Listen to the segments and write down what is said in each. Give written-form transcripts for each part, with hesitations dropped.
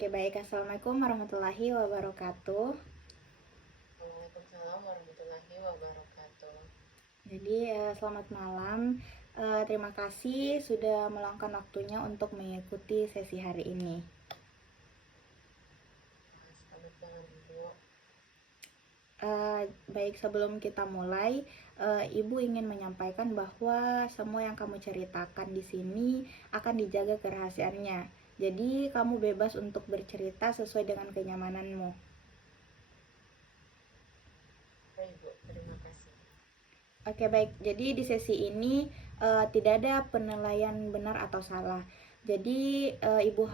Oke, baik. Assalamualaikum warahmatullahi wabarakatuh. Waalaikumsalam warahmatullahi wabarakatuh. Jadi, selamat malam. Terima kasih sudah meluangkan waktunya untuk mengikuti sesi hari ini. Selamat malam Ibu. Baik, sebelum kita mulai, Ibu ingin menyampaikan bahwa semua yang kamu ceritakan di sini akan dijaga kerahasiaannya. Jadi, kamu bebas untuk bercerita sesuai dengan kenyamananmu. Baik Ibu, terima kasih. Oke, baik. Jadi di sesi ini tidak ada penilaian benar atau salah. Jadi Ibu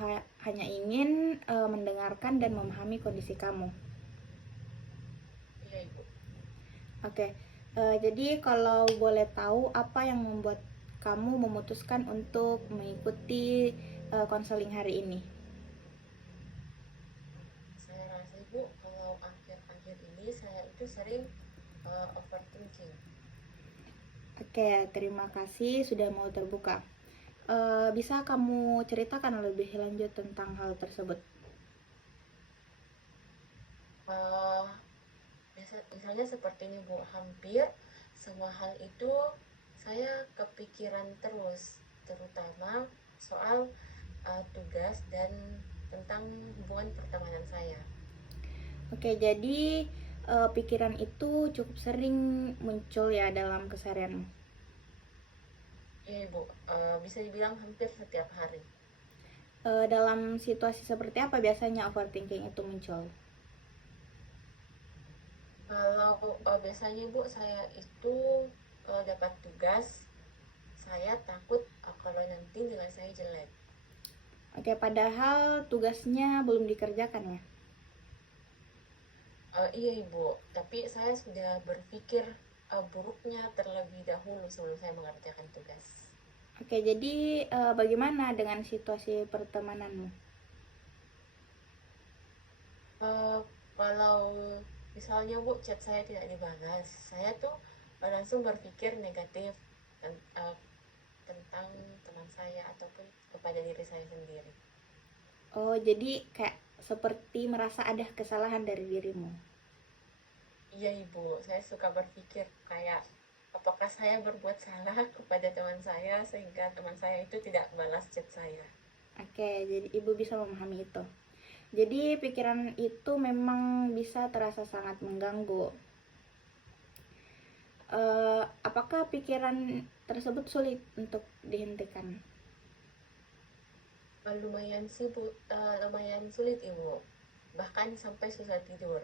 hanya ingin mendengarkan dan memahami kondisi kamu. Iya Ibu. Oke. Jadi kalau boleh tahu apa yang membuat kamu memutuskan untuk mengikuti konseling hari ini? Saya rasa Ibu kalau akhir-akhir ini saya itu sering overthinking. Oke, terima kasih sudah mau terbuka. Bisa kamu ceritakan lebih lanjut tentang hal tersebut? Uh, Misalnya seperti ini Bu, hampir semua hal itu saya kepikiran terus, terutama soal tugas dan tentang hubungan pertemanan saya. Oke, jadi pikiran itu cukup sering muncul ya dalam keseharianmu. Iya Ibu, bisa dibilang hampir setiap hari. Dalam situasi seperti apa biasanya overthinking itu muncul? Kalau biasanya Bu, saya itu kalau dapat tugas, saya takut kalau nanti nilai saya jelek. Oke, padahal tugasnya belum dikerjakan ya. Iya Ibu, tapi saya sudah berpikir buruknya terlebih dahulu sebelum saya mengerjakan tugas. Oke, jadi bagaimana dengan situasi pertemananmu? Uh, Kalau misalnya Bu, chat saya tidak dibalas, saya tuh langsung berpikir negatif uh, tentang teman saya ataupun kepada diri saya sendiri. Oh, jadi kayak seperti merasa ada kesalahan dari dirimu. Iya Ibu, saya suka berpikir kayak apakah saya berbuat salah kepada teman saya sehingga teman saya itu tidak balas chat saya. Oke, jadi ibu bisa memahami itu. Jadi pikiran itu memang bisa terasa sangat mengganggu. Apakah pikiran tersebut sulit untuk dihentikan? Lumayan sulit Ibu, bahkan sampai susah tidur.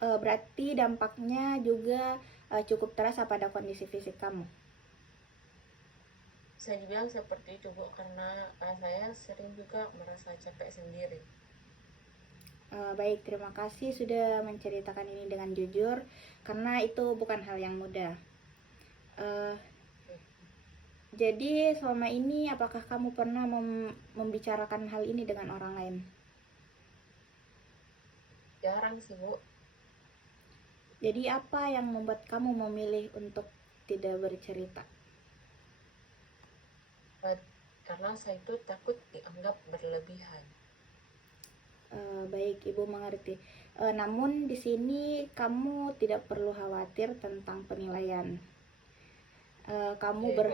Berarti dampaknya juga cukup terasa pada kondisi fisik kamu. Bisa dibilang seperti itu Bu, karena saya sering juga merasa capek sendiri. Baik, terima kasih sudah menceritakan ini dengan jujur, karena itu bukan hal yang mudah. Uh, jadi selama ini apakah kamu pernah membicarakan hal ini dengan orang lain? Jarang sih Bu. Jadi apa yang membuat kamu memilih untuk tidak bercerita? Karena saya itu takut dianggap berlebihan. Baik, Ibu mengerti. Namun di sini kamu tidak perlu khawatir tentang penilaian. Kamu Iya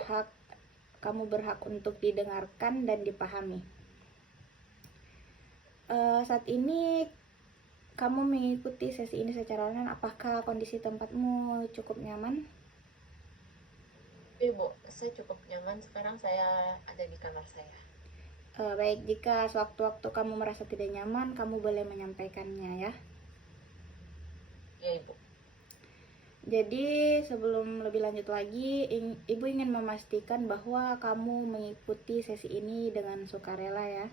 Ibu. berhak untuk didengarkan dan dipahami. Saat ini kamu mengikuti sesi ini secara online. Apakah kondisi tempatmu cukup nyaman? Iya Bu, saya cukup nyaman, sekarang saya ada di kamar saya. Baik, jika sewaktu-waktu kamu merasa tidak nyaman, kamu boleh menyampaikannya ya. Iya Ibu. Jadi sebelum lebih lanjut lagi, Ibu ingin memastikan bahwa kamu mengikuti sesi ini dengan sukarela ya.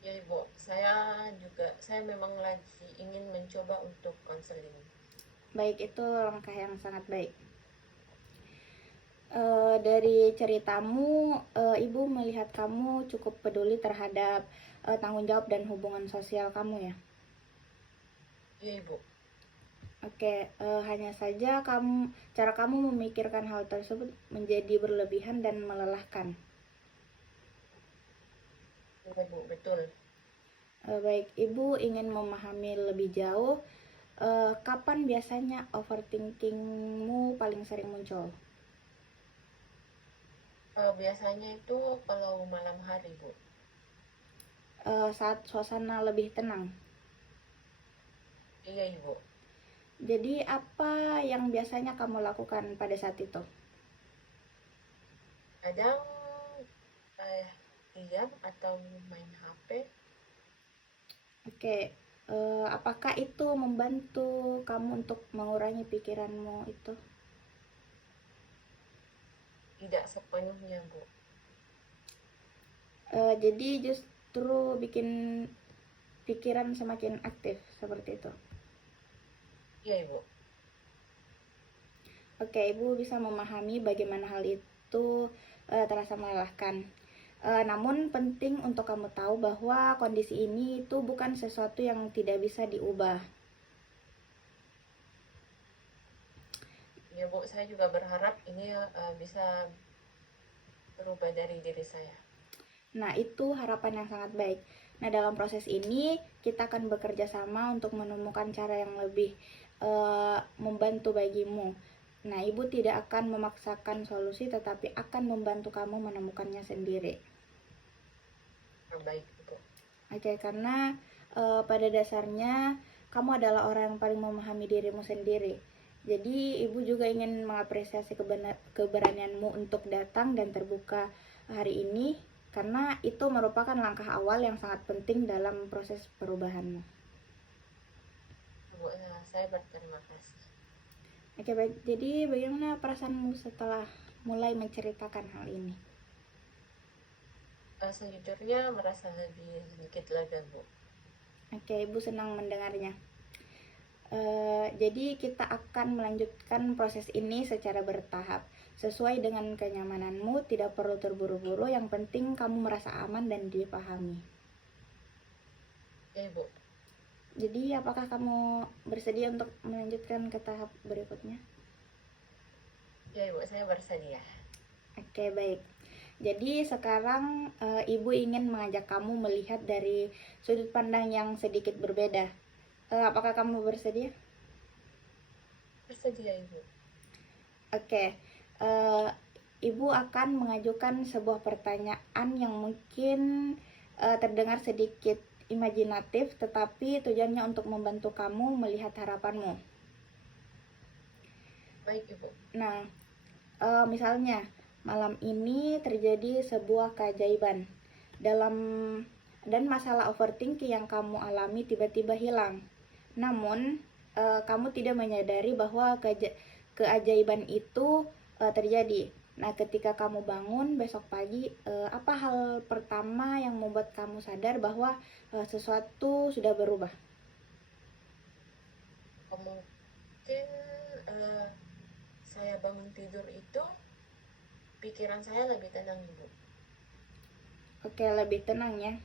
Ya Ibu, saya memang lagi ingin mencoba untuk konseling. Baik, itu langkah yang sangat baik. Dari ceritamu, Ibu melihat kamu cukup peduli terhadap tanggung jawab dan hubungan sosial kamu ya. Iya Ibu. Oke, hanya saja cara kamu memikirkan hal tersebut menjadi berlebihan dan melelahkan. Iya Bu, betul. Baik, Ibu ingin memahami lebih jauh, kapan biasanya overthinkingmu paling sering muncul? Biasanya itu kalau malam hari, Bu. Saat suasana lebih tenang. Iya, Ibu. Jadi apa yang biasanya kamu lakukan pada saat itu? Kadang diam atau main HP. Oke, apakah itu membantu kamu untuk mengurangi pikiranmu itu? Tidak sepenuhnya, Bu. Jadi justru bikin pikiran semakin aktif seperti itu. Iya, Ibu. Oke, Ibu bisa memahami bagaimana hal itu terasa melelahkan. Namun penting untuk kamu tahu bahwa kondisi ini itu bukan sesuatu yang tidak bisa diubah. Ya, Bu, saya juga berharap ini bisa berubah dari diri saya. Nah, itu harapan yang sangat baik. Nah, dalam proses ini kita akan bekerja sama untuk menemukan cara yang lebih membantu bagimu. Nah, Ibu tidak akan memaksakan solusi tetapi akan membantu kamu menemukannya sendiri. Baik, Ibu. Oke, karena pada dasarnya kamu adalah orang yang paling memahami dirimu sendiri. Jadi, Ibu juga ingin mengapresiasi keberanianmu untuk datang dan terbuka hari ini, karena itu merupakan langkah awal yang sangat penting dalam proses perubahanmu. Bu, saya berterima kasih. Oke, baik. Jadi, bagaimana perasaanmu setelah mulai menceritakan hal ini? Sejujurnya merasa lebih sedikit lega, Bu. Oke, Ibu senang mendengarnya. Jadi kita akan melanjutkan proses ini secara bertahap. Sesuai dengan kenyamananmu, tidak perlu terburu-buru, yang penting kamu merasa aman dan dipahami. Ya, Ibu. Jadi apakah kamu bersedia untuk melanjutkan ke tahap berikutnya? Ya, Ibu, saya bersedia. Oke, baik. Jadi sekarang Ibu ingin mengajak kamu melihat dari sudut pandang yang sedikit berbeda. Apakah kamu bersedia? Bersedia, Ibu. Oke, Ibu akan mengajukan sebuah pertanyaan yang mungkin terdengar sedikit imajinatif, tetapi tujuannya untuk membantu kamu melihat harapanmu. Baik, Ibu. Nah, misalnya malam ini terjadi sebuah keajaiban dan masalah overthinking yang kamu alami tiba-tiba hilang. Namun, kamu tidak menyadari bahwa keajaiban itu terjadi. Nah, ketika kamu bangun besok pagi, apa hal pertama yang membuat kamu sadar bahwa sesuatu sudah berubah? Mungkin saya bangun tidur itu pikiran saya lebih tenang, Ibu. Oke, lebih tenang ya.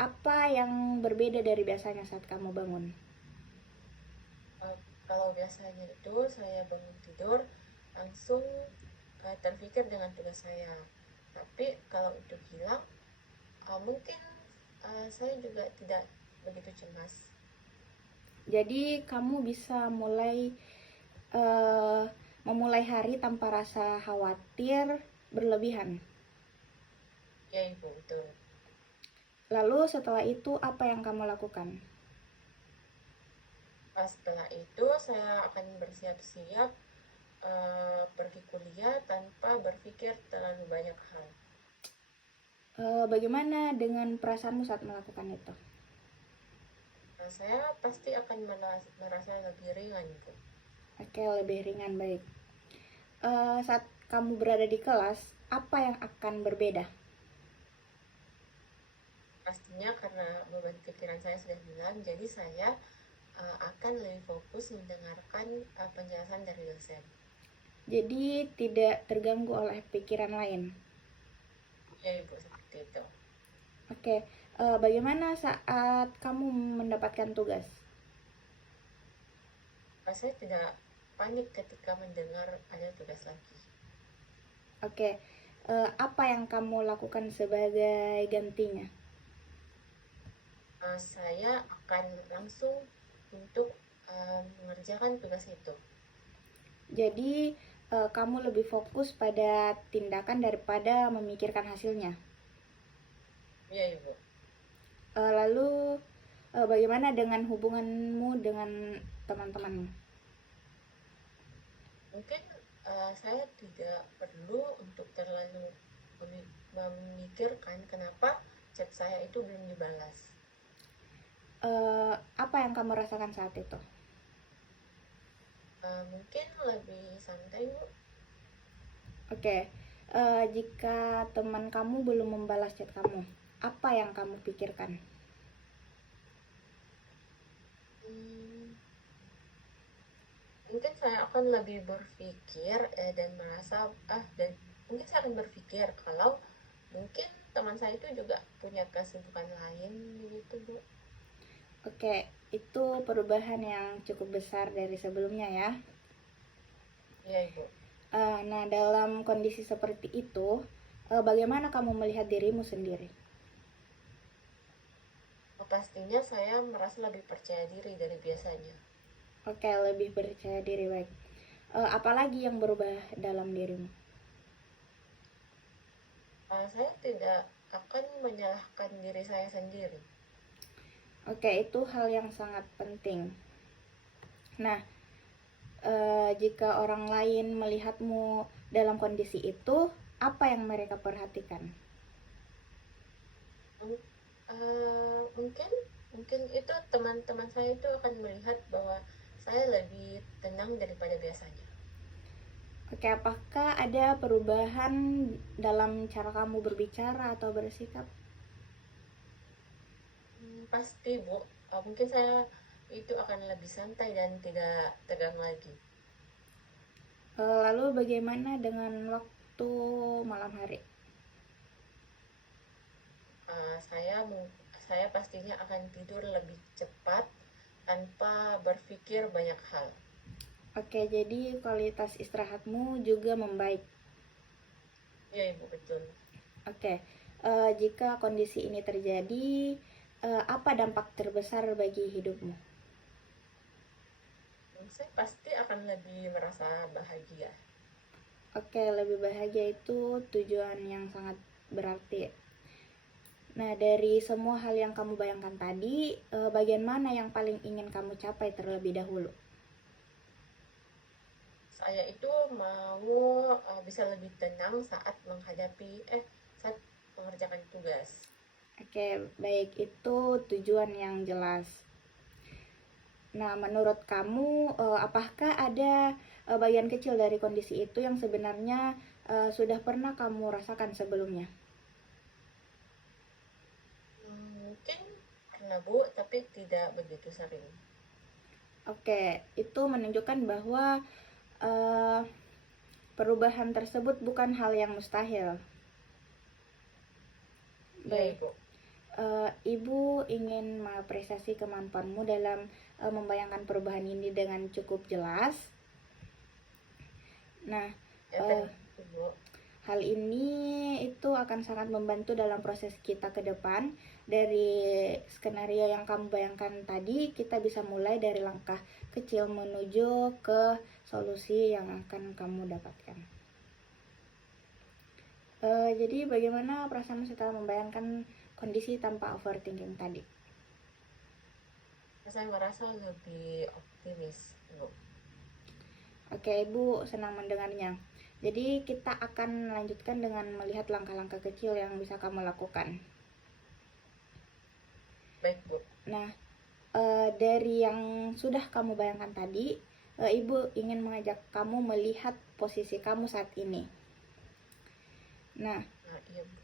Apa yang berbeda dari biasanya saat kamu bangun? Kalau biasanya itu saya bangun tidur langsung terpikir dengan tugas saya. Tapi kalau itu hilang, mungkin saya juga tidak begitu cemas. Jadi kamu bisa memulai hari tanpa rasa khawatir berlebihan. Ya, Ibu, betul. Lalu setelah itu apa yang kamu lakukan? Setelah itu saya akan bersiap-siap pergi kuliah tanpa berpikir terlalu banyak hal. Bagaimana dengan perasaanmu saat melakukan itu? Saya pasti akan merasa lebih ringan, Ibu. Oke, lebih ringan, baik. Saat kamu berada di kelas, apa yang akan berbeda? Pastinya karena beban pikiran saya sudah hilang, jadi saya akan lebih fokus mendengarkan penjelasan dari dosen. Jadi tidak terganggu oleh pikiran lain. Ya, Ibu, seperti itu. Oke, bagaimana saat kamu mendapatkan tugas? Saya tidak panik ketika mendengar ada tugas lagi. Oke, apa yang kamu lakukan sebagai gantinya? saya akan langsung untuk mengerjakan tugas itu. Jadi kamu lebih fokus pada tindakan daripada memikirkan hasilnya. Iya, Ibu. Lalu bagaimana dengan hubunganmu dengan teman-temanmu? Mungkin saya tidak perlu untuk terlalu memikirkan kenapa chat saya itu belum dibalas. Apa yang kamu rasakan saat itu? Mungkin lebih santai, Bu. Oke, jika teman kamu belum membalas chat kamu, apa yang kamu pikirkan? Mungkin saya akan lebih berpikir dan merasa dan mungkin saya akan berpikir kalau mungkin teman saya itu juga punya kesibukan lain begitu, Bu. Oke, itu perubahan yang cukup besar dari sebelumnya ya. Iya, Ibu. Nah, dalam kondisi seperti itu, bagaimana kamu melihat dirimu sendiri? Pastinya saya merasa lebih percaya diri dari biasanya. Oke, lebih percaya diri, baik. Apalagi yang berubah dalam dirimu? Saya tidak akan menyalahkan diri saya sendiri. Oke, itu hal yang sangat penting. Nah, jika orang lain melihatmu dalam kondisi itu, apa yang mereka perhatikan? Mungkin itu teman-teman saya itu akan melihat bahwa saya lebih tenang daripada biasanya. Oke, apakah ada perubahan dalam cara kamu berbicara atau bersikap? Pasti, Bu. Mungkin saya itu akan lebih santai dan tidak tegang lagi. Lalu bagaimana dengan waktu malam hari? Saya pastinya akan tidur lebih cepat tanpa berpikir banyak hal. Oke, jadi kualitas istirahatmu juga membaik. Iya, Ibu, betul. Oke, jika kondisi ini terjadi, apa dampak terbesar bagi hidupmu? Saya pasti akan lebih merasa bahagia. Oke, lebih bahagia itu tujuan yang sangat berarti. Nah, dari semua hal yang kamu bayangkan tadi, bagian mana yang paling ingin kamu capai terlebih dahulu? Saya itu mau bisa lebih tenang saat saat mengerjakan tugas. Oke, baik, itu tujuan yang jelas. Nah, menurut kamu, apakah ada bagian kecil dari kondisi itu yang sebenarnya sudah pernah kamu rasakan sebelumnya? Mungkin pernah, Bu, tapi tidak begitu sering. Oke, itu menunjukkan bahwa uh, perubahan tersebut bukan hal yang mustahil. Iya, Baik, Ibu. Ibu ingin mengapresiasi kemampuanmu dalam membayangkan perubahan ini dengan cukup jelas. Nah, Ya, thank you, Bu. hal ini itu akan sangat membantu dalam proses kita ke depan. Dari skenario yang kamu bayangkan tadi, kita bisa mulai dari langkah kecil menuju ke solusi yang akan kamu dapatkan. Jadi bagaimana perasaanmu setelah membayangkan kondisi tanpa overthinking tadi? Saya merasa lebih optimis, Bu. Oke, Ibu senang mendengarnya. Jadi kita akan melanjutkan dengan melihat langkah-langkah kecil yang bisa kamu lakukan. Baik, Bu. Nah, dari yang sudah kamu bayangkan tadi, Ibu ingin mengajak kamu melihat posisi kamu saat ini. Nah, Iya, Bu.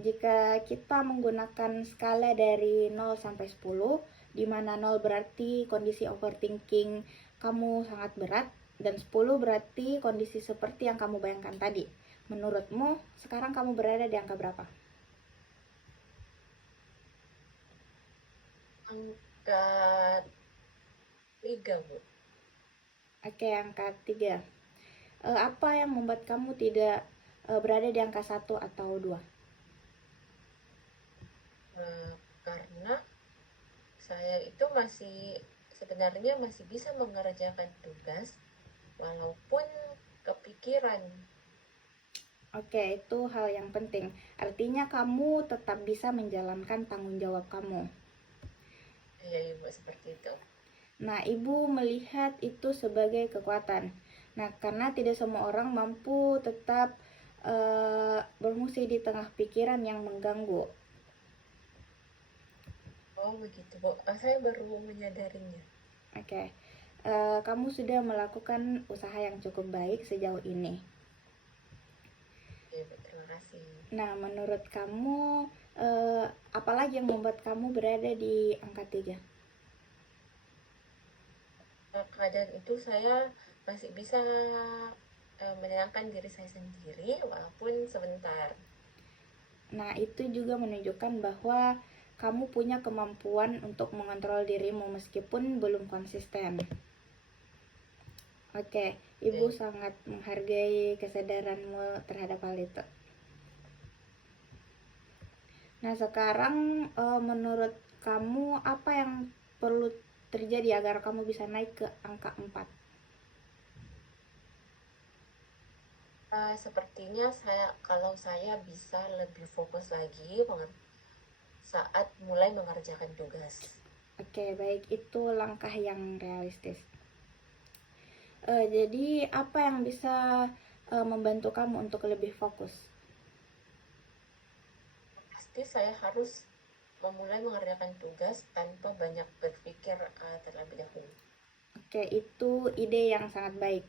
jika kita menggunakan skala dari 0 sampai 10, di mana 0 berarti kondisi overthinking kamu sangat berat, dan 10 berarti kondisi seperti yang kamu bayangkan tadi. Menurutmu, sekarang kamu berada di angka berapa? Angka 3, Bu. Oke, angka 3. Apa yang membuat kamu tidak berada di angka 1 atau 2? Karena saya itu sebenarnya masih bisa mengerjakan tugas walaupun kepikiran. Oke, itu hal yang penting. Artinya kamu tetap bisa menjalankan tanggung jawab kamu. Ya ibu, seperti itu. Nah, ibu melihat itu sebagai kekuatan. Nah, karena tidak semua orang mampu tetap berfungsi di tengah pikiran yang mengganggu. Oh begitu bu, saya baru menyadarinya. Oke, kamu sudah melakukan usaha yang cukup baik sejauh ini. Ya bu, terima kasih. Nah, menurut kamu, apalagi yang membuat kamu berada di angka 3? Kadang itu saya masih bisa menyenangkan diri saya sendiri walaupun sebentar. Nah, itu juga menunjukkan bahwa kamu punya kemampuan untuk mengontrol dirimu meskipun belum konsisten. Oke, ibu Oke. sangat menghargai kesadaranmu terhadap hal itu. Nah, sekarang menurut kamu apa yang perlu terjadi agar kamu bisa naik ke angka 4? Sepertinya kalau saya bisa lebih fokus lagi saat mulai mengerjakan tugas. Oke, baik, itu langkah yang realistis. Jadi apa yang bisa membantu kamu untuk lebih fokus? Pasti saya harus memulai mengerjakan tugas tanpa banyak berpikir terlebih dahulu. Oke, itu ide yang sangat baik.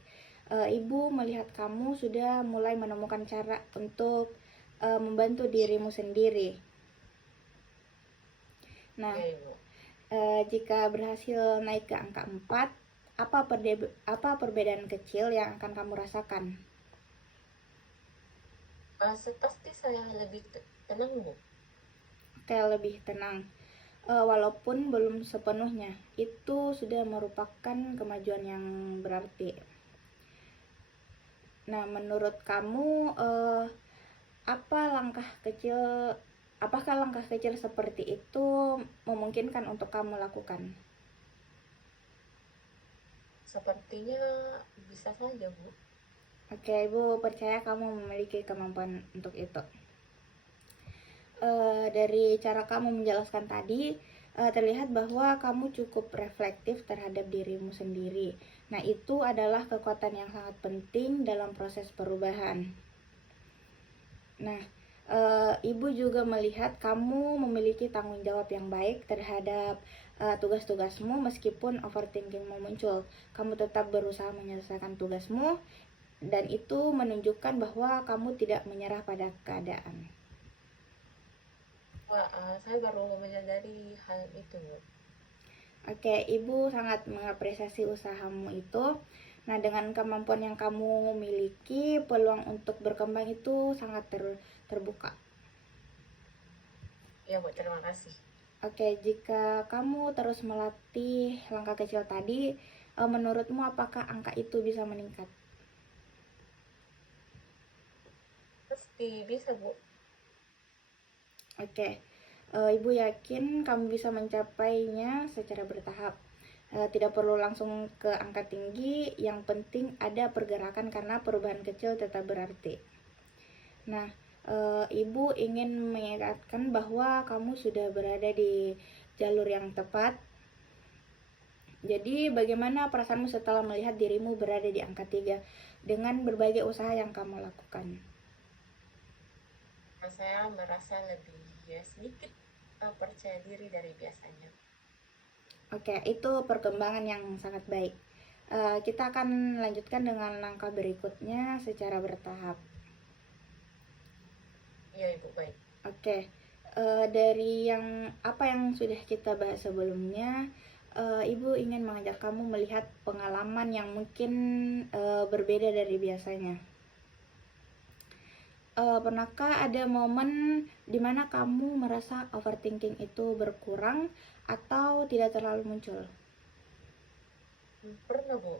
Ibu melihat kamu sudah mulai menemukan cara untuk membantu dirimu sendiri. Nah, Ya ibu. jika berhasil naik ke angka 4, apa perbedaan kecil yang akan kamu rasakan? Pasti saya lebih tenang bu. Oke, lebih tenang. Walaupun belum sepenuhnya, itu sudah merupakan kemajuan yang berarti. Nah, menurut kamu, apa langkah kecil, apakah langkah kecil seperti itu memungkinkan untuk kamu lakukan? Sepertinya bisa saja bu. Oke, Ibu percaya kamu memiliki kemampuan untuk itu. Dari cara kamu menjelaskan tadi, terlihat bahwa kamu cukup reflektif terhadap dirimu sendiri. Nah, itu adalah kekuatan yang sangat penting dalam proses perubahan. Nah, ibu juga melihat kamu memiliki tanggung jawab yang baik terhadap tugas-tugasmu meskipun overthinkingmu muncul. Kamu tetap berusaha menyelesaikan tugasmu dan itu menunjukkan bahwa kamu tidak menyerah pada keadaan. Wah, saya baru menyadari hal itu bu. Oke, ibu sangat mengapresiasi usahamu itu. Nah, dengan kemampuan yang kamu miliki, peluang untuk berkembang itu sangat terbuka. Ya bu, terima kasih. Oke, jika kamu terus melatih langkah kecil tadi, menurutmu apakah angka itu bisa meningkat? Pasti bisa bu. Oke, ibu yakin kamu bisa mencapainya secara bertahap. Tidak perlu langsung ke angka tinggi, yang penting ada pergerakan karena perubahan kecil tetap berarti. Nah, ibu ingin mengingatkan bahwa kamu sudah berada di jalur yang tepat. Jadi, bagaimana perasaanmu setelah melihat dirimu berada di angka 3 dengan berbagai usaha yang kamu lakukan? Saya merasa lebih sedikit percaya diri dari biasanya. Oke, itu perkembangan yang sangat baik. Kita akan lanjutkan dengan langkah berikutnya secara bertahap. Iya ibu, baik. Oke, dari apa yang sudah kita bahas sebelumnya, ibu ingin mengajak kamu melihat pengalaman yang mungkin berbeda dari biasanya. Pernahkah ada momen di mana kamu merasa overthinking itu berkurang atau tidak terlalu muncul? Pernah bu.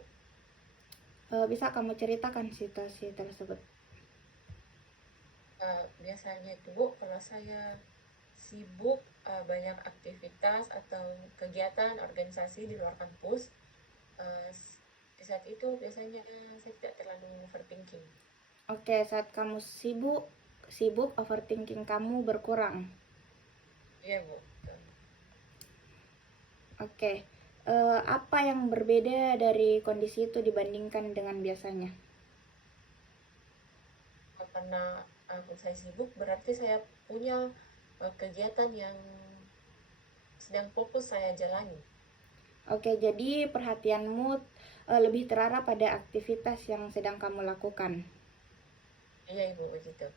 Bisa kamu ceritakan situasi tersebut? Biasanya itu bu, kalau saya sibuk, banyak aktivitas atau kegiatan organisasi di luar kampus. Eh, di saat itu biasanya saya tidak terlalu overthinking. Oke, saat kamu sibuk, sibuk overthinking kamu berkurang. Iya Bu, betul. Oke, apa yang berbeda dari kondisi itu dibandingkan dengan biasanya? Karena saya sibuk berarti saya punya kegiatan yang sedang fokus saya jalani. Oke, jadi perhatianmu lebih terarah pada aktivitas yang sedang kamu lakukan. Iya Ibu, begitu.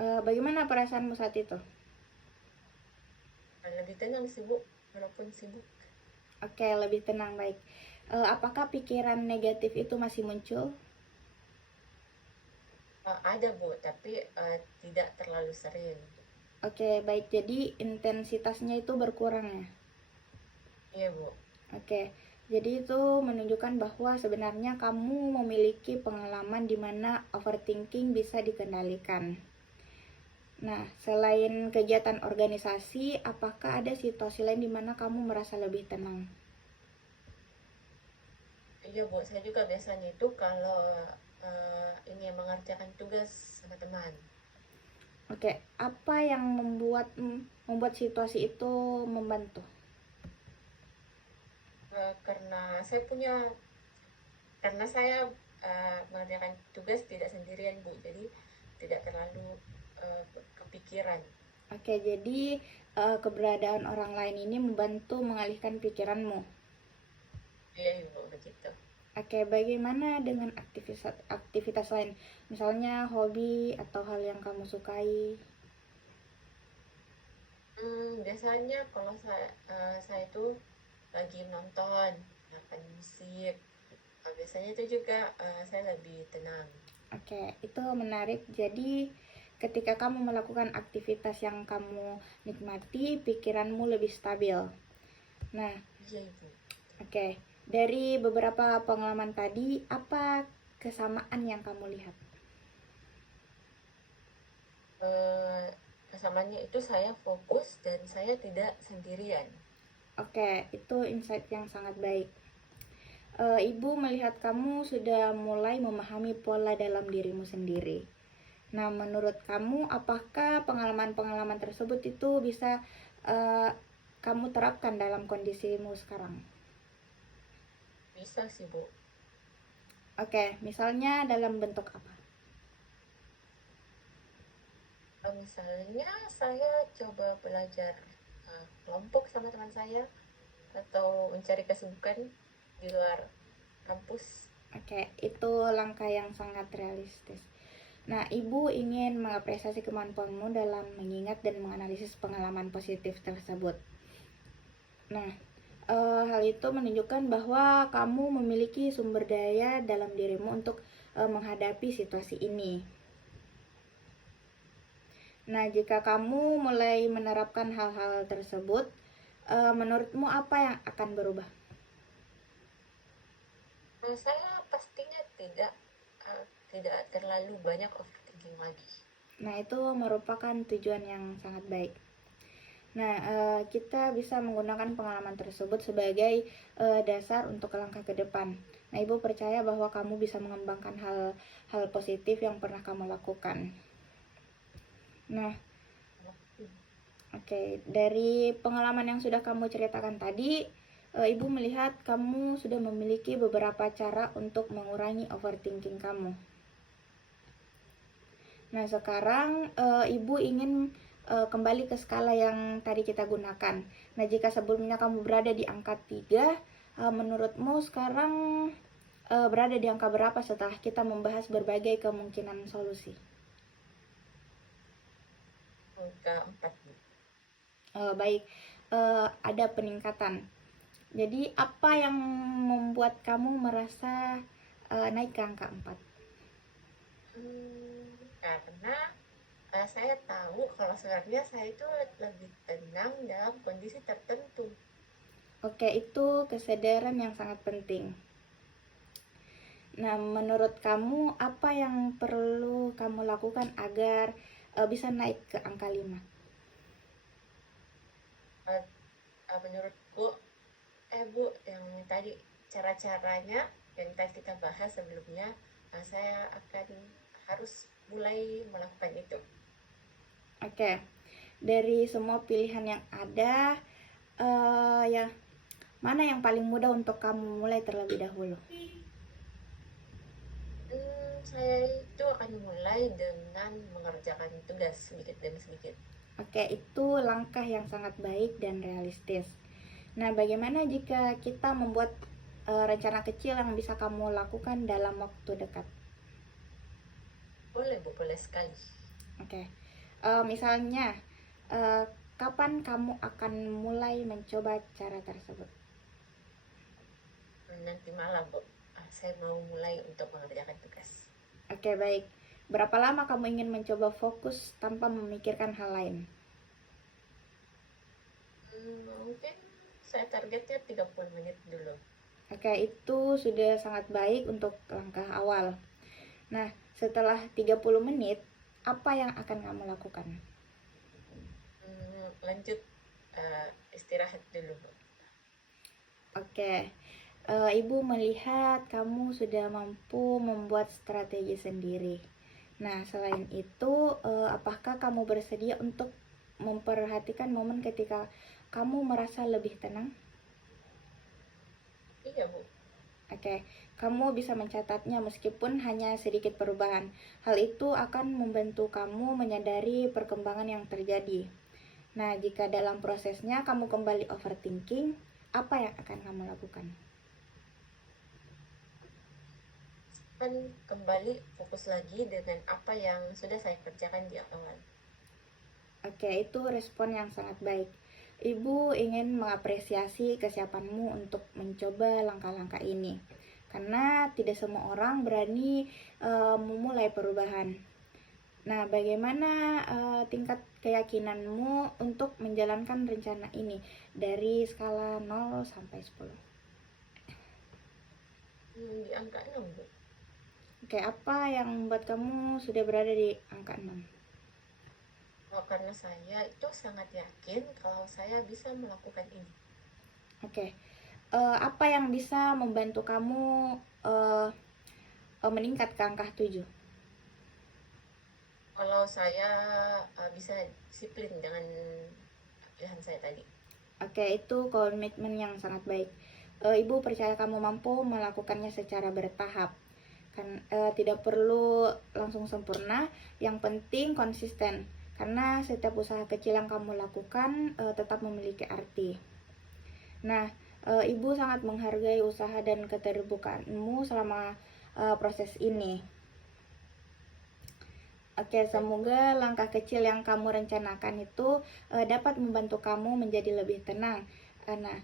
Bagaimana perasaanmu saat itu? Lebih tenang sibuk, walaupun sibuk. Oke, lebih tenang, baik. Apakah pikiran negatif itu masih muncul? Ada Bu, tapi tidak terlalu sering. Oke, baik. Jadi intensitasnya itu berkurang ya? Iya Bu. Oke, jadi itu menunjukkan bahwa sebenarnya kamu memiliki pengalaman di mana overthinking bisa dikendalikan. Nah, selain kegiatan organisasi, apakah ada situasi lain di mana kamu merasa lebih tenang? Iya Bu, saya juga biasanya itu kalau ingin mengerjakan tugas sama teman. Oke, apa yang membuat situasi itu membantu? Karena saya mengerjakan tugas tidak sendirian Bu, jadi tidak terlalu kepikiran. Oke, jadi keberadaan orang lain ini membantu mengalihkan pikiranmu. Iya Ibu, begitu. Oke, bagaimana dengan aktivitas aktivitas lain? Misalnya hobi atau hal yang kamu sukai? Biasanya kalau saya itu lagi nonton, dengarkan musik, biasanya itu juga saya lebih tenang. Oke, itu menarik. Jadi, ketika kamu melakukan aktivitas yang kamu nikmati, pikiranmu lebih stabil. Nah, Iya Ibu. oke. Dari beberapa pengalaman tadi, apa kesamaan yang kamu lihat? Kesamaannya itu saya fokus dan saya tidak sendirian. Oke, itu insight yang sangat baik. Ibu melihat kamu sudah mulai memahami pola dalam dirimu sendiri. Nah, menurut kamu, apakah pengalaman-pengalaman tersebut itu bisa uh, kamu terapkan dalam kondisimu sekarang? Bisa sih Bu. Oke, misalnya dalam bentuk apa? Misalnya saya coba belajar kelompok sama teman saya atau mencari kesibukan di luar kampus. Oke, itu langkah yang sangat realistis. Nah, Ibu ingin mengapresiasi kemampuanmu dalam mengingat dan menganalisis pengalaman positif tersebut. Nah, hal itu menunjukkan bahwa kamu memiliki sumber daya dalam dirimu untuk menghadapi situasi ini. Nah, jika kamu mulai menerapkan hal-hal tersebut, menurutmu apa yang akan berubah? Saya pastinya tidak terlalu banyak overthinking lagi. Nah, itu merupakan tujuan yang sangat baik. Nah, kita bisa menggunakan pengalaman tersebut sebagai dasar untuk langkah ke depan. Nah, Ibu percaya bahwa kamu bisa mengembangkan hal positif yang pernah kamu lakukan. Nah, oke, dari pengalaman yang sudah kamu ceritakan tadi, Ibu melihat kamu sudah memiliki beberapa cara untuk mengurangi overthinking kamu. Nah, sekarang Ibu ingin kembali ke skala yang tadi kita gunakan. Nah, jika sebelumnya kamu berada di angka 3, menurutmu sekarang berada di angka berapa setelah kita membahas berbagai kemungkinan solusi? Angka 4. Baik, ada peningkatan. Jadi, apa yang membuat kamu merasa naik ke angka 4? Karena saya tahu kalau sebenarnya saya itu lebih tenang dalam kondisi tertentu. Oke, itu kesadaran yang sangat penting. Nah, menurut kamu apa yang perlu kamu lakukan agar bisa naik ke angka 5? Eh, menurutku, Bu, yang tadi cara-caranya yang tadi kita bahas sebelumnya, saya akan harus mulai melakukan itu. Oke, dari semua pilihan yang ada, ya mana yang paling mudah untuk kamu mulai terlebih dahulu? Saya itu akan mulai dengan mengerjakan tugas sedikit demi sedikit. Oke, itu langkah yang sangat baik dan realistis. Nah, bagaimana jika kita membuat rencana kecil yang bisa kamu lakukan dalam waktu dekat? Boleh, Bu, boleh sekali. Oke, misalnya, eh, kapan kamu akan mulai mencoba cara tersebut? Nanti malam, Bu. Saya mau mulai untuk mengerjakan tugas. Oke, baik. Berapa lama kamu ingin mencoba fokus tanpa memikirkan hal lain? Mungkin saya targetnya 30 menit dulu. Oke, itu sudah sangat baik untuk langkah awal. Nah, setelah 30 menit, apa yang akan kamu lakukan? Lanjut istirahat dulu, Bu. Oke, Ibu melihat kamu sudah mampu membuat strategi sendiri. Nah, selain itu, apakah kamu bersedia untuk memperhatikan momen ketika kamu merasa lebih tenang? Iya, Bu. Oke, kamu bisa mencatatnya meskipun hanya sedikit perubahan. Hal itu akan membantu kamu menyadari perkembangan yang terjadi. Nah, jika dalam prosesnya kamu kembali overthinking, apa yang akan kamu lakukan? Kan kembali fokus lagi dengan apa yang sudah saya kerjakan di awal. Oke, itu respon yang sangat baik. Ibu ingin mengapresiasi kesiapanmu untuk mencoba langkah-langkah ini. Karena tidak semua orang berani memulai perubahan. Nah, bagaimana tingkat keyakinanmu untuk menjalankan rencana ini dari skala 0 sampai 10? Di angka 6, Bu. Oke, apa yang membuat kamu sudah berada di angka 6? Karena saya itu sangat yakin kalau saya bisa melakukan ini. Oke, apa yang bisa membantu kamu uh, meningkat ke angka 7? Kalau saya bisa disiplin dengan pilihan saya tadi. Oke, itu komitmen yang sangat baik. Ibu percaya kamu mampu melakukannya secara bertahap. Kan tidak perlu langsung sempurna, yang penting konsisten. Karena setiap usaha kecil yang kamu lakukan tetap memiliki arti. Nah, Ibu sangat menghargai usaha dan keterbukaanmu selama proses ini. Oke, semoga langkah kecil yang kamu rencanakan itu dapat membantu kamu menjadi lebih tenang. Nah,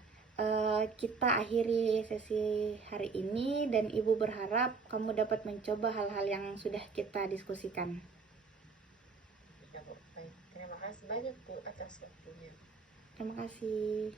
kita akhiri sesi hari ini dan Ibu berharap kamu dapat mencoba hal-hal yang sudah kita diskusikan. Ya, Bu. Baik. Terima kasih banyak, Bu, atas waktunya. Terima kasih.